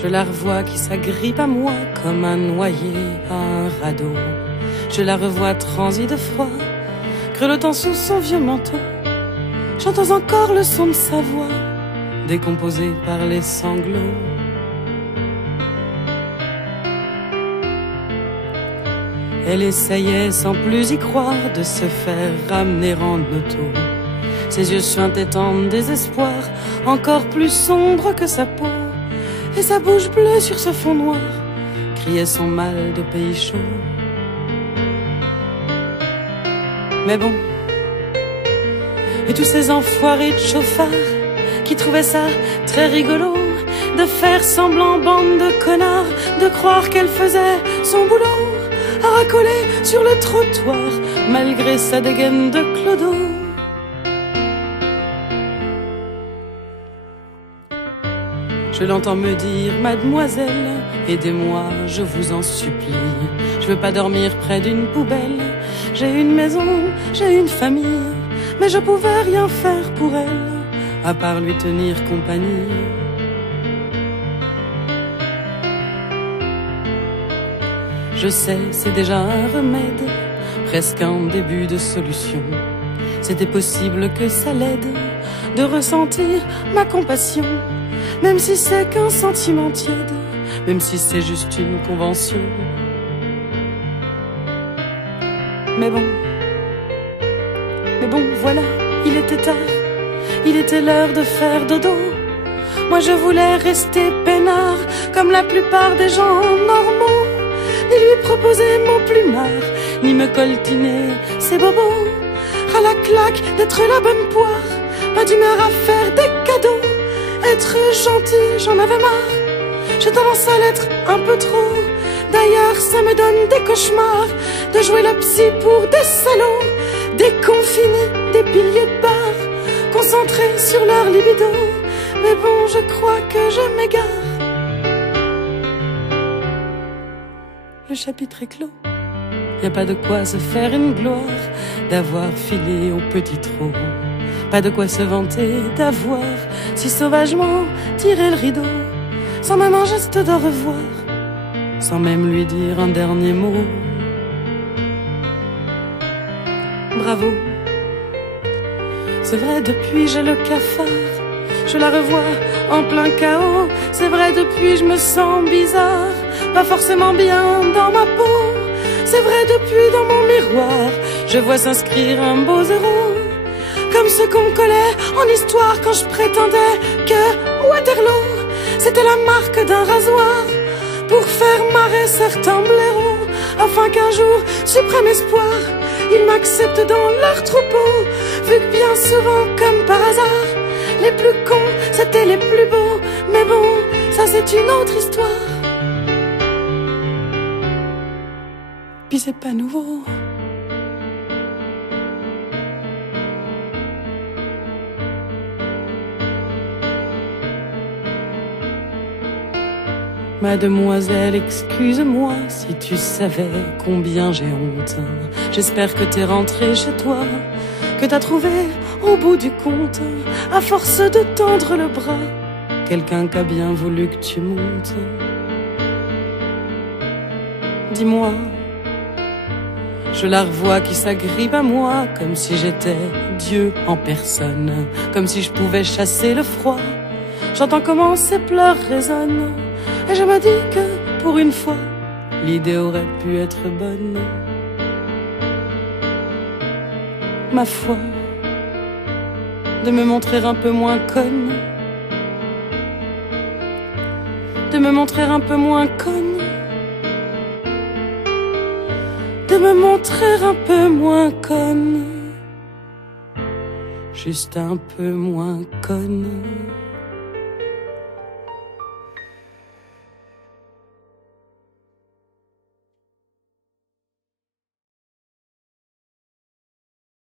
Je la revois qui s'agrippe à moi comme un noyé à un radeau. Je la revois transie de froid, grelottant sous son vieux manteau. J'entends encore le son de sa voix, décomposée par les sanglots. Elle essayait sans plus y croire de se faire ramener en auto. Ses yeux suintaient en désespoir, encore plus sombre que sa peau. Et sa bouche bleue sur ce fond noir criait son mal de pays chaud. Mais bon, et tous ces enfoirés de chauffards qui trouvaient ça très rigolo de faire semblant, bande de connards, de croire qu'elle faisait son boulot, à racoler sur le trottoir malgré sa dégaine de clodo. Je l'entends me dire, mademoiselle, aidez-moi, je vous en supplie. Je veux pas dormir près d'une poubelle. J'ai une maison, j'ai une famille, mais je pouvais rien faire pour elle, à part lui tenir compagnie. Je sais, c'est déjà un remède, presque un début de solution. C'était possible que ça l'aide de ressentir ma compassion. Même si c'est qu'un sentiment tiède, même si c'est juste une convention. Mais bon, voilà, il était tard, il était l'heure de faire dodo. Moi je voulais rester peinard, comme la plupart des gens normaux. Ni lui proposer mon plumard, ni me coltiner ses bobos. À la claque d'être la bonne poire, pas d'humeur à faire des cadeaux. Être gentil, j'en avais marre, j'ai tendance à l'être un peu trop. D'ailleurs, ça me donne des cauchemars de jouer la psy pour des salauds, des confinés, des piliers de bar, concentrés sur leur libido. Mais bon, je crois que je m'égare. Le chapitre est clos, y a pas de quoi se faire une gloire d'avoir filé au petit trot. Pas de quoi se vanter d'avoir si sauvagement tiré le rideau, sans même un geste de revoir, sans même lui dire un dernier mot. Bravo, c'est vrai depuis j'ai le cafard, je la revois en plein chaos. C'est vrai depuis je me sens bizarre, pas forcément bien dans ma peau. C'est vrai depuis dans mon miroir, je vois s'inscrire un beau zéro, comme ce qu'on me collait en histoire quand je prétendais que Waterloo c'était la marque d'un rasoir pour faire marrer certains blaireaux, afin qu'un jour, suprême espoir, ils m'acceptent dans leur troupeau. Vu que bien souvent, comme par hasard, les plus cons c'étaient les plus beaux. Mais bon, ça c'est une autre histoire. Puis c'est pas nouveau. Mademoiselle, excuse-moi si tu savais combien j'ai honte. J'espère que t'es rentrée chez toi, que t'as trouvé au bout du compte, à force de tendre le bras, quelqu'un qui a bien voulu que tu montes. Dis-moi, je la revois qui s'agrippe à moi comme si j'étais Dieu en personne, comme si je pouvais chasser le froid. J'entends comment ses pleurs résonnent, et je me dis que, pour une fois, l'idée aurait pu être bonne. Ma foi, de me montrer un peu moins conne, de me montrer un peu moins conne, de me montrer un peu moins conne, juste un peu moins conne.